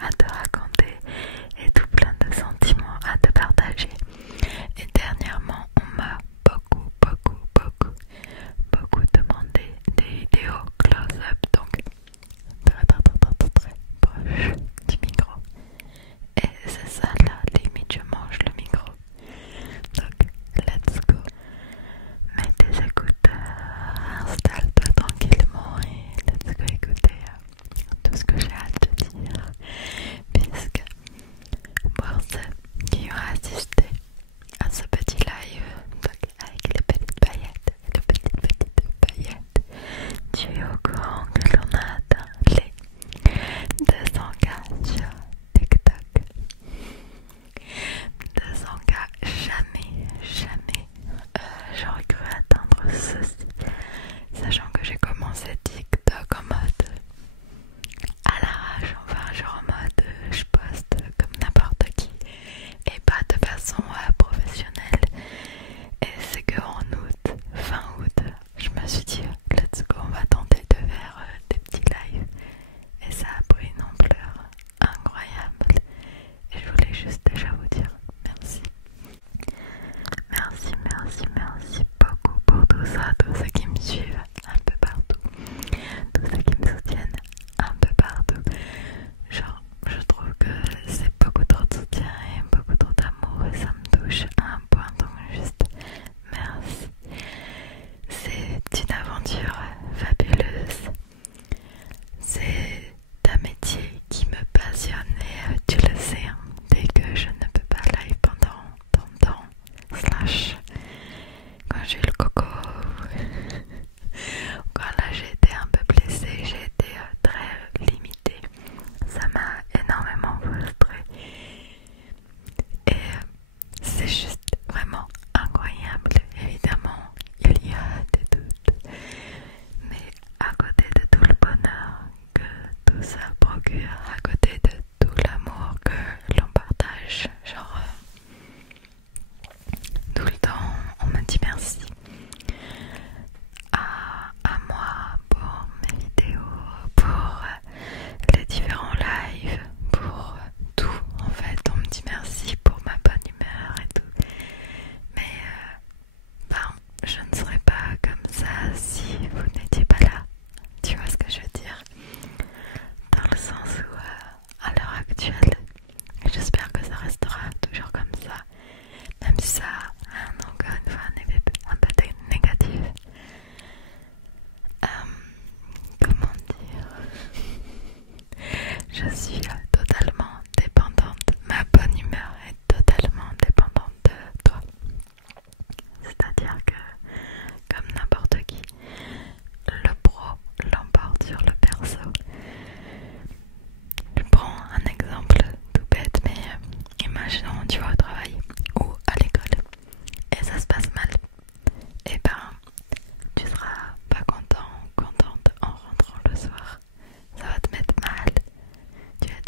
à te raconter et tout plein de sentiments à te partager. Et dernièrement, on m'a beaucoup demandé des vidéos close-up, donc très proche du micro. Et c'est ça là, limite je mange le micro. Donc, let's go. Mets tes écouteurs, installe-toi tranquillement et let's go écouter tout ce que j'ai à te dire. Puisque pour ceux qui ont assisté à ce petit live, donc avec les petites paillettes, tu es au courant que l'on a atteint les 200K sur TikTok. 200K, jamais j'aurais cru atteindre ceci, sachant que j'ai commencé TikTok en mode à l'arrache, enfin genre en mode je poste comme n'importe qui et pas de façon professionnelle. Et c'est que en août, fin août, je me suis dit let's go, on va tenter de faire des petits lives, et ça a pris une ampleur incroyable. Et je voulais juste déjà vous dire merci. Merci beaucoup pour tout ça, tous ceux qui me suivent un peu partout, tous ceux qui me soutiennent un peu partout. Genre, je trouve que c'est beaucoup trop de soutien et beaucoup trop d'amour et ça me touche à un point, donc juste merci. C'est une aventure fabuleuse. C'est un métier qui me passionne et tu le sais, hein, dès que je ne peux pas live pendant longtemps, slash quand j'ai eu le coco, quand là j'ai été un peu blessée, j'ai été très limitée, ça m'a énormément frustrée et c'est juste vraiment incroyable. Évidemment il y a des doutes, mais à côté de tout le bonheur que tout ça procure, à côté de tout l'amour que l'on partage, genre tout le temps on me dit merci à moi pour mes vidéos, pour les différents lives, pour tout en fait. On me dit merci pour ma bonne humeur et tout, mais ben, je ne serais pas comme ça si vous n'étiez pas là. Tu vois ce que je veux dire? Dans le sens où à l'heure actuelle, j'espère que ça restera toujours comme ça, même si ça a encore une fois un effet un peu négatif. Comment dire? Je suis totalement dépendante, ma bonne humeur est totalement dépendante de toi. C'est-à-dire que, comme n'importe qui, le pro l'emporte sur le perso. Je prends un exemple tout bête, mais imaginons tu vas au travail ou à l'école et ça se passe mal. Et ben, tu seras pas content ou contente en rentrant le soir. Ça va te mettre mal. Tu vas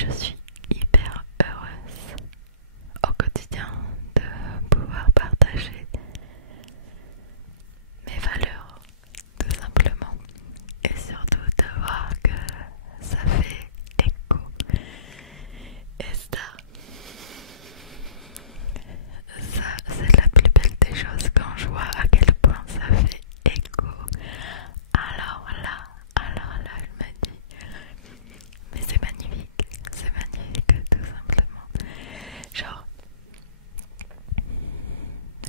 je suis hyper heureuse au quotidien de pouvoir partager mes valeurs, tout simplement, et surtout de voir que ça fait écho. Et ça c'est la plus belle des choses quand je vois à quel point ça fait écho. Alors là, je me dis, mais c'est magnifique tout simplement. Genre,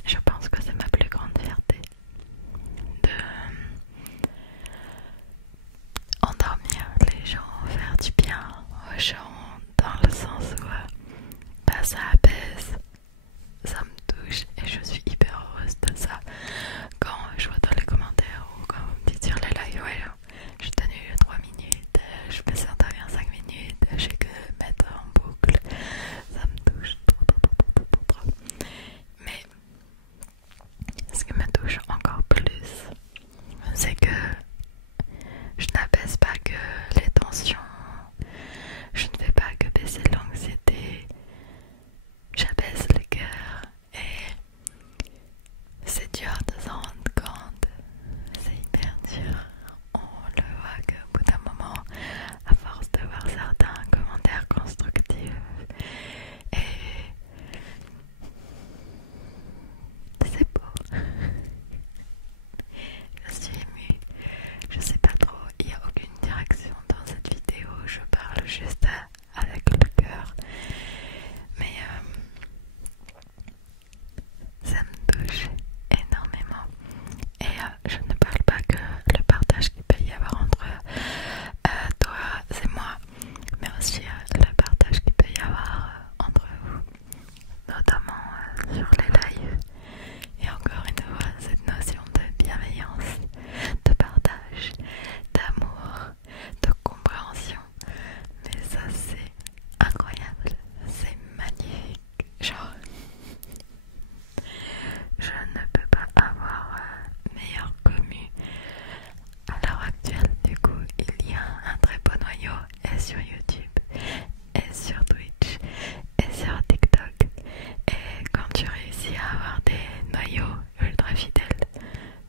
je pense que c'est ma plus grande fierté de endormir les gens, faire du bien aux gens, dans le sens où bah, ça apaise, ça me touche et je suis hyper heureuse de ça. Quand je vois dans les commentaires ou quand vous me dites sur les lives, ouais, j'ai tenu 3 minutes, je me sens bien 5 minutes, j'ai que mettre en boucle, ça me touche trop. Mais ce qui me touche encore plus, c'est que je n'apaise pas que les tensions, je ne fais pas que baisser l'anxiété, j'apaise le cœur et c'est dur de s'en rendre compte, c'est hyper dur. On le voit qu'au bout d'un moment, à force de voir certains commentaires constructifs, et c'est beau. Je suis émue, je sais pas trop, il n'y a aucune direction dans cette vidéo, je parle juste avec le cœur, mais ça me touche énormément. Et je ne parle pas que le partage qu'il peut y avoir entre toi et moi, mais aussi le partage qu'il peut y avoir entre vous, notamment sur les lives. Et encore une fois, cette notion de bienveillance, de partage, d'amour, de compréhension. Mais ça c'est incroyable, c'est magnifique. Genre, je ne peux pas avoir meilleur commu. À l'heure actuelle, du coup, il y a un très beau noyau et sur YouTube, et sur Twitch, et sur TikTok. Et quand tu réussis à avoir des noyaux ultra fidèles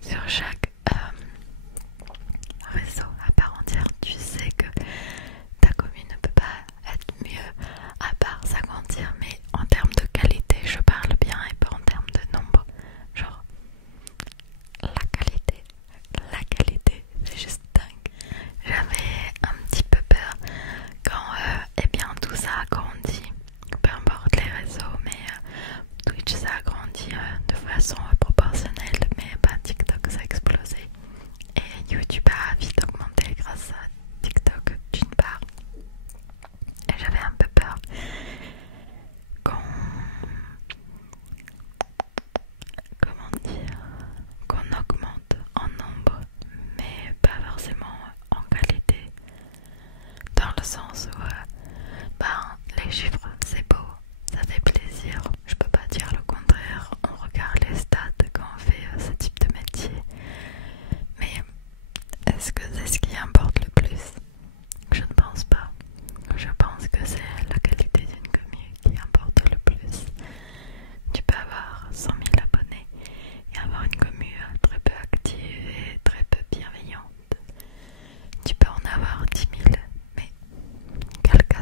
sur chaque réseau à part entière, tu sais que ta commune ne peut pas être mieux à part s'agrandir, mais en termes de qualité, je parle bien et pas en termes de nombre. Genre, la qualité, c'est juste dingue. J'avais un petit peu peur quand eh bien tout ça a grandi, peu importe les réseaux, mais Twitch ça a grandi de façon proportionnelle, mais TikTok ça a explosé et YouTube a vite augmenté grâce à TikTok d'une part. Et j'avais un peu peur qu'on qu'on augmente en nombre, mais pas forcément en qualité. Dans le sens où les chiffres c'est beau, ça fait plaisir, je peux pas dire le contraire, on regarde les stats quand on fait ce type de métier, mais est-ce que c'est ce qui importe le plus? Je ne pense pas. Je pense que c'est la qualité d'une commune qui importe le plus. Tu peux avoir 100 000 abonnés et avoir une commune très peu active et très peu bienveillante. Tu peux en avoir 10 000, mais quelques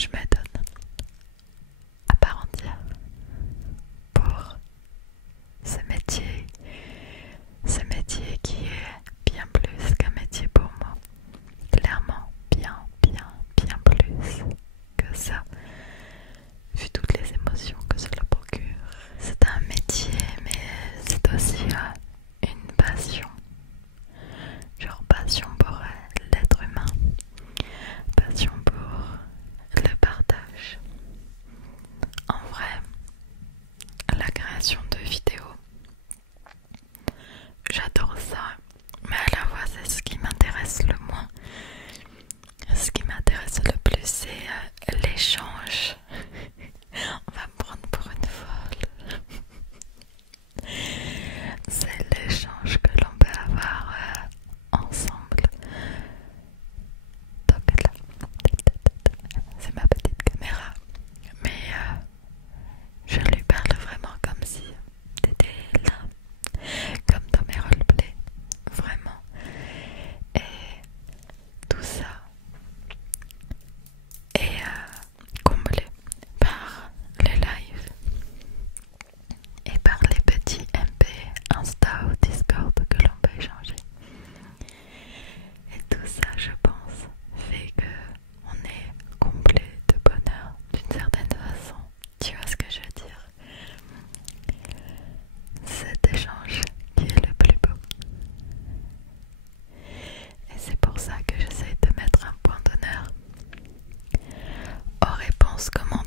je me donne à part entière pour ce métier qui est bien plus qu'un métier pour moi, clairement bien plus que ça, vu toutes les émotions que cela procure. C'est un métier, mais c'est aussi une passion, genre passion pour l'être humain, passion pour le partage. En vrai, la création de vidéos, j'adore ça, mais à la fois c'est ce qui m'intéresse le moins. Ce qui m'intéresse le plus, c'est l'échange. On va me prendre pour une folle. C'est l'échange que l'on peut avoir ensemble. Donc là, c'est ma petite caméra, mais je lui parle vraiment comme si t'étais là, comme dans mes roleplays, vraiment. Et tout ça est comblé par les lives et par les petits MP Insta ou Discord que l'on peut échanger. Et tout ça, je pense, fait que on est comblé de bonheur d'une certaine façon. Tu vois ce que je veux dire? Cet échange qui est le plus beau. Et c'est pour ça que j'essaie de mettre un point d'honneur aux réponses commentaires